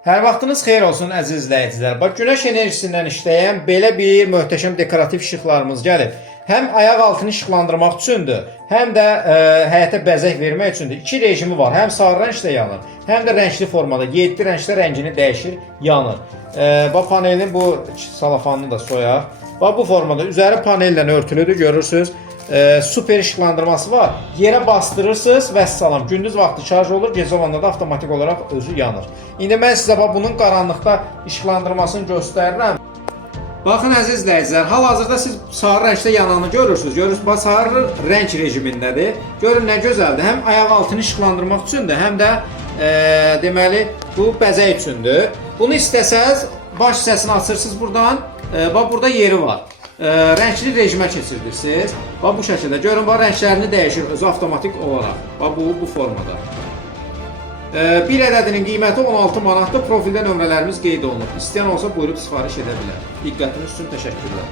Hər vaxtınız xeyir olsun əziz izləyicilər. Bax, günəş enerjisindən işləyən belə bir möhtəşəm dekorativ işıqlarımız gəlib. Həm ayaq altını işıqlandırmaq üçündür, həm də həyətə bəzək vermək üçündür. İki rejimi var. Həm sarı rəngdə yanır, həm də rəngli formada. 7 rəngdə rəngini dəyişir, yanır. Bax, panelin bu salafanını da soyaq. Bax, bu formada üzəri panellə örtülüdür, görürsünüz. Super işıqlandırması var. Yerə bastırırsınız və salam. Gündüz vaxtı şarj olur, gecə olanda da avtomatik olaraq özü yanır. İndi mən sizə bunun qaranlıqda işıqlandırmasını göstərirəm. Baxın əziz izləyicilər, hal-hazırda siz sarı rəngdə yananı görürsünüz. Görürsünüz, bax, sarı rəng rejimindədir. Görün nə gözəldir. Həm ayaq altını işıqlandırmaq üçündür, həm də deməli bu bəzək üçündür. Bunu istəsəz baş hissəsini açırsınız buradan. Bax, burada yeri var. Rəngli rejimə keçirirsiniz. Bax, bu şəkildə. Görün, bax, rənglərini dəyişir özü avtomatik olaraq. Bax, bu formada. Bir ədədinin qiyməti 16 manatdır. Profildə nömrələrimiz qeyd olunub. İstəyən olsa buyurub sifariş edə bilər. Diqqətiniz üçün təşəkkürlər.